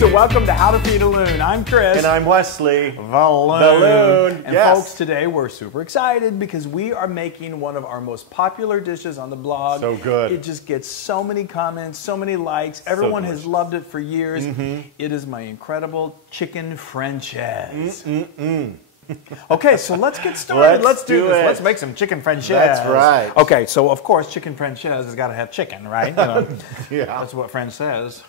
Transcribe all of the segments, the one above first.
So welcome to How to Feed a Loon. I'm Chris. And I'm Wesley. The Loon. And yes. folks, today we're super excited because we are making one of our most popular dishes on the blog. So good. It just gets so many comments, so many likes. Everyone has loved it for years. It is my incredible chicken Franceses. Okay, so let's get started. Let's do this. Let's make some chicken Franceses. That's right. Okay, so of course chicken Franceses has got to have chicken, right? You know, Yeah. That's what French says.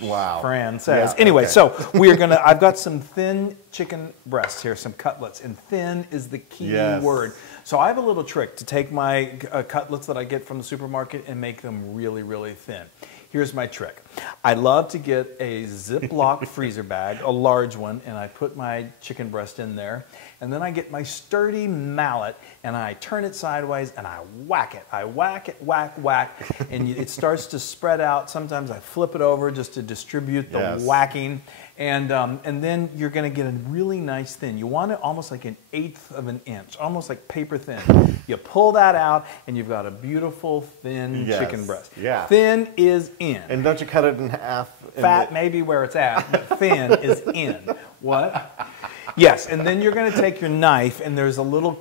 Wow. FRANCESE. Yeah, anyway, okay. so we're gonna. I've got some thin chicken breasts here, some cutlets, and thin is the key word. So I have a little trick to take my cutlets that I get from the supermarket and make them really, really thin. Here's my trick. I love to get a Ziploc freezer bag, a large one, and I put my chicken breast in there. And then I get my sturdy mallet and I turn it sideways and I whack it. I whack it, whack, whack, and it starts to spread out. Sometimes I flip it over just to distribute the whacking. And then you're going to get a really nice thin. You want it almost like 1/8 of an inch, almost like paper thin. You pull that out, and you've got a beautiful thin chicken breast. Yeah. Thin is in. And don't you cut it in half? Fat may be where it's at, but thin is in. What? Yes, and then you're going to take your knife, and there's a little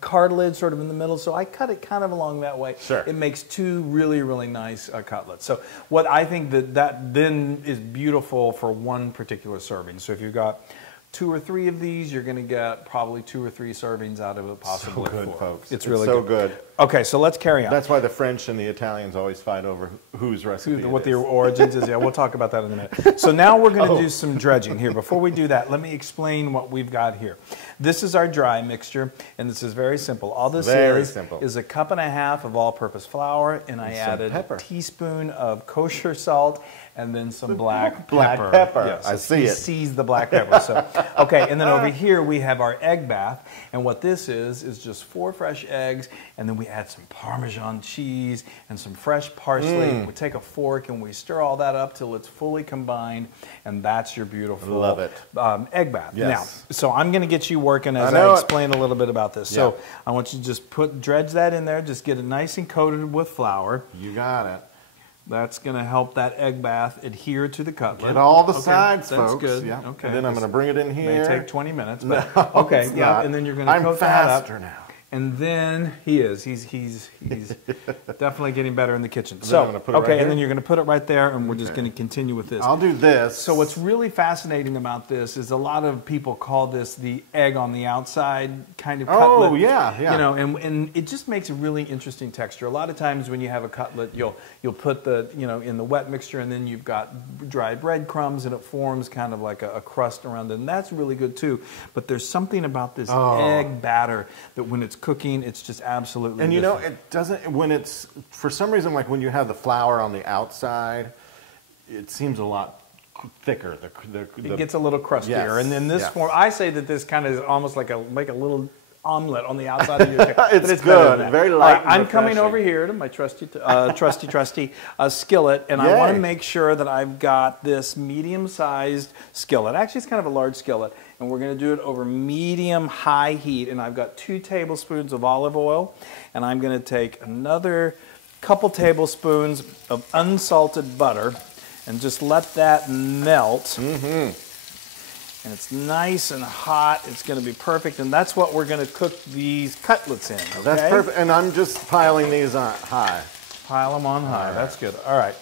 cartilage sort of in the middle, so I cut it kind of along that way. Sure. It makes two really, really nice cutlets. So what I think that then is beautiful for one particular serving. So if you've got 2 or 3 of these, you're going to get probably 2 or 3 servings out of it, possibly So good, 4. folks. It's really so good. Okay, so let's carry on. That's why the French and the Italians always fight over whose recipe What the origins is. Yeah, we'll talk about that in a minute. So now we're going to do some dredging here. Before we do that, let me explain what we've got here. This is our dry mixture, and this is very simple. All this is 1.5 cups of all-purpose flour, and I added a teaspoon of kosher salt, and then some black pepper. Yes, I see it. Sees the black pepper. So, okay, and then over here we have our egg bath, and what this is just 4 fresh eggs, and then we add some Parmesan cheese and some fresh parsley. We take a fork and we stir all that up till it's fully combined, and that's your beautiful egg bath. Yes. Now, so I'm going to get you working as I explain a little bit about this. So I want you to just dredge that in there, just get it nice and coated with flour. You got it. That's going to help that egg bath adhere to the cutlet. Get all the sides, folks. That's good. Yeah. Okay. And then I'm going to bring it in here. It may take 20 minutes. But no, okay. Yeah. And then you're going to coat that up. I'm faster now. And then he's definitely getting better in the kitchen. So I'm gonna put it right here? And then you're going to put it right there, and we're just going to continue with this. I'll do this. So what's really fascinating about this is a lot of people call this the egg on the outside kind of cutlet. Oh, yeah. You know, and it just makes a really interesting texture. A lot of times when you have a cutlet, you'll put the in the wet mixture, and then you've got dry breadcrumbs, and it forms kind of like a crust around it, and that's really good too. But there's something about this egg batter that when it's cooking, it's just absolutely And you different. know, it doesn't, when it's, for some reason, like when you have the flour on the outside, it seems a lot thicker. It gets a little crustier. And in this form, I say that this kind of is almost like make a little omelet on the outside of your chicken. It's good. Very light and I'm coming over here to my trusty skillet, and I want to make sure that I've got this medium-sized skillet. Actually, it's kind of a large skillet, and we're going to do it over medium-high heat, and I've got 2 tablespoons of olive oil, and I'm going to take another couple tablespoons of unsalted butter, and just let that melt. And it's nice and hot. It's going to be perfect, and that's what we're going to cook these cutlets in. Okay? That's perfect, and I'm just piling these on high. Pile them on high. That's good. All right.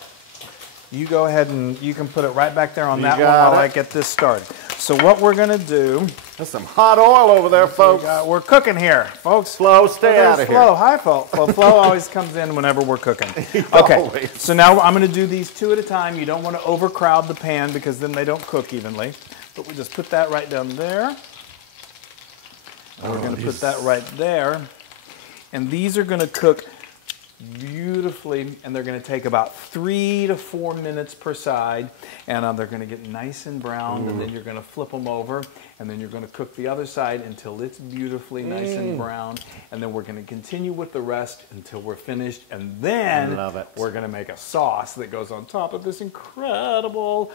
You go ahead and you can put it right back there on that one while I get this started. So what we're going to do... There's some hot oil over there, folks. We're cooking here, folks. Flo, stay out of here. Flo. Hi, Flo. Flo always comes in whenever we're cooking. Okay, so now I'm going to do these 2 at a time. You don't want to overcrowd the pan because then they don't cook evenly. But we just put that right down there. And we're going to put that right there. And these are going to cook beautifully, and they're going to take about 3 to 4 minutes per side, and they're going to get nice and brown, and then you're going to flip them over, and then you're going to cook the other side until it's beautifully nice and brown, and then we're going to continue with the rest until we're finished, and then we're going to make a sauce that goes on top of this incredible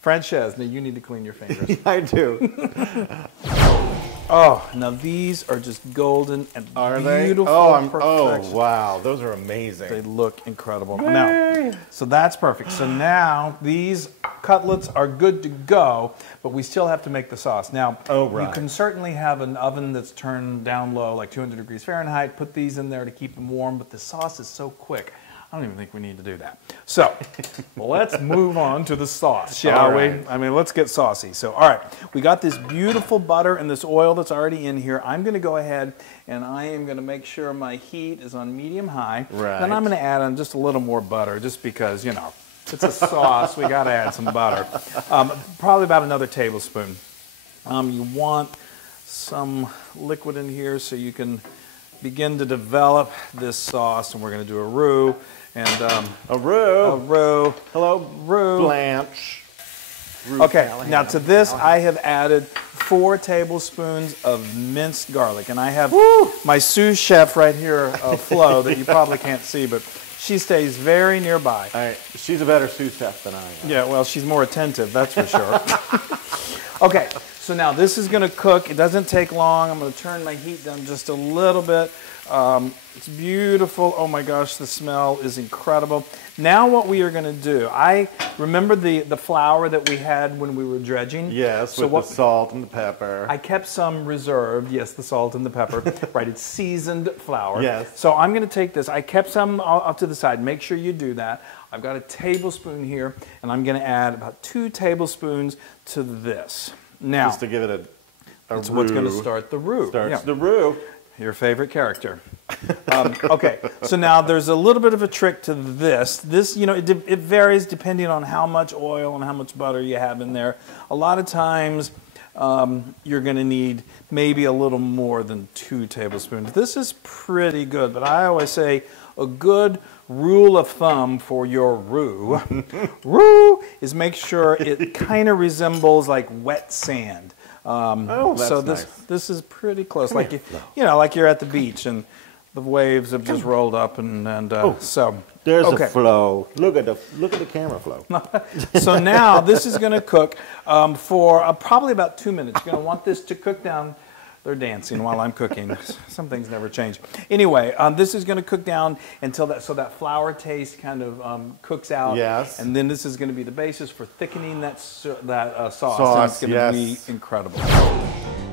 Franceses. Now you need to clean your fingers. I do. Oh, now these are just golden and beautiful. Oh, wow. Those are amazing. They look incredible. Now, so that's perfect. So now these cutlets are good to go, but we still have to make the sauce. Now, right. you can certainly have an oven that's turned down low, like 200 degrees Fahrenheit, put these in there to keep them warm, but the sauce is so quick. I don't even think we need to do that. So, let's move on to the sauce, shall we? I mean, let's get saucy. So, all right, we got this beautiful butter and this oil that's already in here. I'm going to go ahead and I am going to make sure my heat is on medium-high. Right. Then I'm going to add on just a little more butter, just because, you know, it's a sauce. We got to add some butter. Probably about another tablespoon. You want some liquid in here so you can begin to develop this sauce, and we're going to do a roux. And a roux. A roux. Hello, roux. Blanche. Roux okay, now to this I have added 4 tablespoons of minced garlic, and I have my sous chef right here, Flo, that you probably can't see, but she stays very nearby. She's a better sous chef than I am. Yeah, well, she's more attentive, that's for sure. Okay, so now this is going to cook. It doesn't take long. I'm going to turn my heat down just a little bit. It's beautiful. Oh my gosh, the smell is incredible. Now what we are going to do, I remember the flour that we had when we were dredging. Yes, so with the salt and the pepper. I kept some reserved. Yes, the salt and the pepper. Right, it's seasoned flour. Yes. So I'm going to take this. I kept some off to the side. Make sure you do that. I've got a tablespoon here, and I'm going to add about 2 tablespoons to this. Now, just to give it a it's roux. what's going to start the roux. Starts the roux. Your favorite character. Okay, so now there's a little bit of a trick to this. This, you know, it varies depending on how much oil and how much butter you have in there. A lot of times you're going to need maybe a little more than 2 tablespoons. This is pretty good, but I always say a good rule of thumb for your roux, is make sure it kind of resembles like wet sand. That's so nice. this is pretty close, like you know, like you're at the beach and the waves have just rolled up and so there's a flow. Look at the camera flow. So now this is going to cook for probably about 2 minutes. You're going to want this to cook down. They're dancing while I'm cooking. Some things never change. Anyway, this is going to cook down until that flour taste kind of cooks out. Yes. And then this is going to be the basis for thickening that sauce. And it's going to be incredible.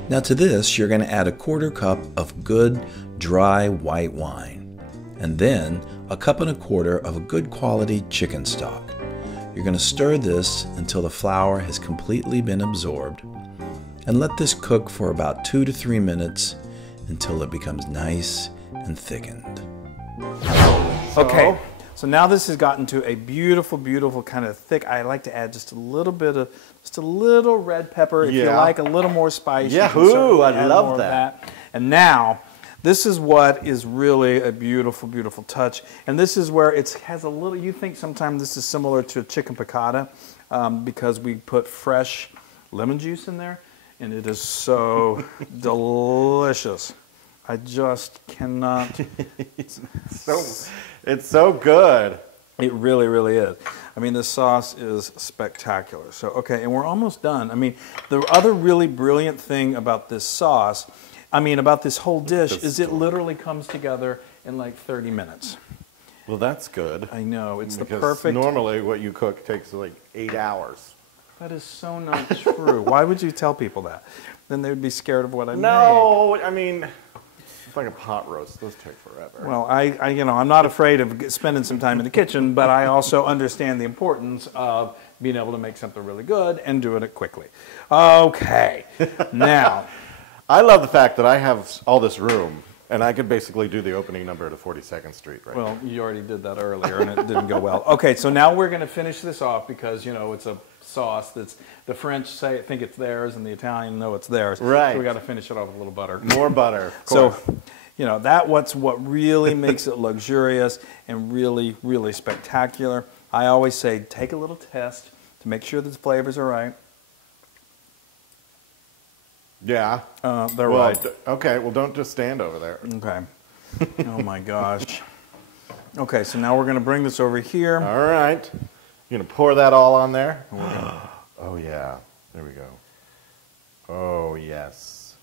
Now to this, you're going to add a 1/4 cup of good dry white wine, and then a 1.25 cups of a good quality chicken stock. You're going to stir this until the flour has completely been absorbed, and let this cook for about 2 to 3 minutes until it becomes nice and thickened. Okay, so now this has gotten to a beautiful, beautiful kind of thick. I like to add just a little bit of, just a little red pepper. If you like a little more spice. Yahoo! I love that. And now, this is what is really a beautiful, beautiful touch. And this is where it has a little, you think sometimes this is similar to chicken piccata because we put fresh lemon juice in there. And it is so delicious. I just cannot. It's so good. It really, really is. I mean, this sauce is spectacular. So, okay, and we're almost done. I mean, the other really brilliant thing about this sauce, I mean, about this whole dish, is it literally comes together in like 30 minutes. Well, that's good. I know. It's the because perfect. Normally, what you cook takes like 8 hours. That is so not true. Why would you tell people that? Then they would be scared of what I make. No, I mean, it's like a pot roast. Those take forever. Well, I you know, I'm not afraid of spending some time in the kitchen, but I also understand the importance of being able to make something really good and doing it quickly. Okay, now. I love the fact that I have all this room, and I could basically do the opening number to 42nd Street right Well, you already did that earlier, and it didn't go well. Okay, so now we're going to finish this off because, you know, it's a sauce that's, the French think it's theirs, and the Italian know it's theirs. Right. So we got to finish it off with a little butter. More butter. So, you know, what really makes it luxurious and really, really spectacular. I always say take a little test to make sure that the flavors are right. Yeah. They're right. Okay, well, don't just stand over there. Okay. Oh, my gosh. Okay, so now we're going to bring this over here. All right. You're going to pour that all on there? Oh, yeah. There we go. Oh, yes.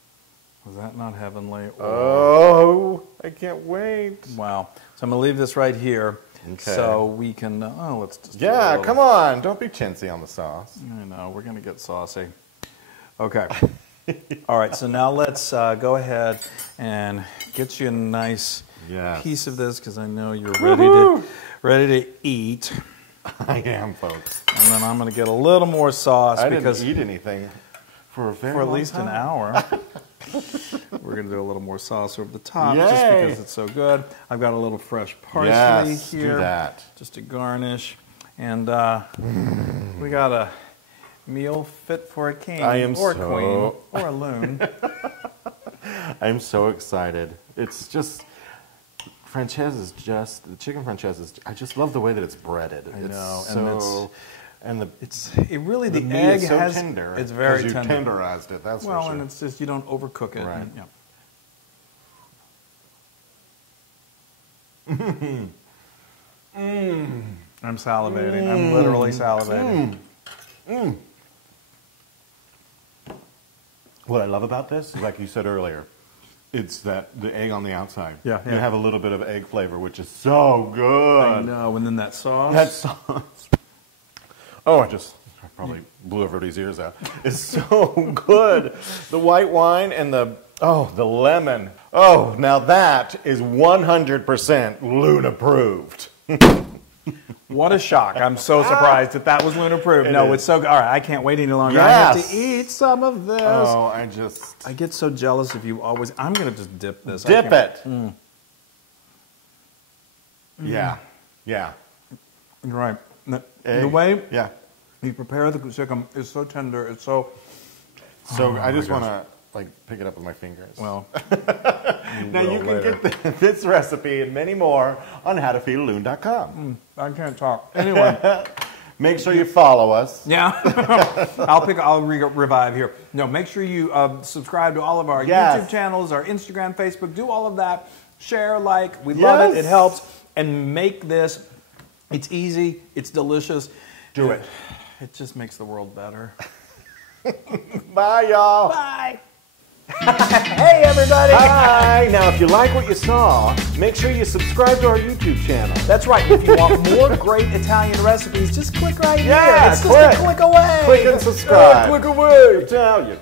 Was that not heavenly? Oh, I can't wait. Wow. So I'm going to leave this right here. Okay. So we can, let's just do a Yeah, little- come on. Don't be chintzy on the sauce. I know, we're going to get saucy. Okay. All right, so now let's go ahead and get you a nice piece of this because I know you're ready to eat. I am, folks. And then I'm going to get a little more sauce I because didn't eat anything for a very long at least time. an hour. We're going to do a little more sauce over the top Yay. just because it's so good. I've got a little fresh parsley here. Do that. Just to garnish. And we got a meal fit for a king or a queen or a loon. I'm so excited. It's just, Francesese is just, the chicken Francesese is, I just love the way that it's breaded. I know. And the egg is so has tender. It's very you tender. tenderized it. That's well, for sure. and it's just you don't overcook it. Right. And, I'm salivating. I'm literally salivating. What I love about this, like you said earlier, it's the egg on the outside. Yeah. You have a little bit of egg flavor, which is so good. I know. And then that sauce. That sauce. Oh, I probably blew everybody's ears out. It's so good. The white wine and the lemon. Oh, now that is 100% Loon approved. What a shock. I'm so surprised that was Loon approved. No, it's so good. All right, I can't wait any longer. Yes. I have to eat some of this. Oh, I get so jealous of you always. I'm going to just dip this. Dip it. Yeah. Yeah. You're right. The way Yeah. you prepare the chicken is so tender. It's so... So I just want to pick it up with my fingers. Well, now you can get this recipe and many more on howtofeedaloon.com. I can't talk. Anyway. Make sure you follow us. Yeah. I'll revive here. No, make sure you subscribe to all of our YouTube channels, our Instagram, Facebook. Do all of that. Share, like. We love it. It helps. And make this. It's easy. It's delicious. Do it. It just makes the world better. Bye, y'all. Bye. Hey, everybody. Hi. Now, if you like what you saw, make sure you subscribe to our YouTube channel. That's right. If you want more great Italian recipes, just click right here. Yeah, It's just a click away. Click and subscribe. Click away. Italian.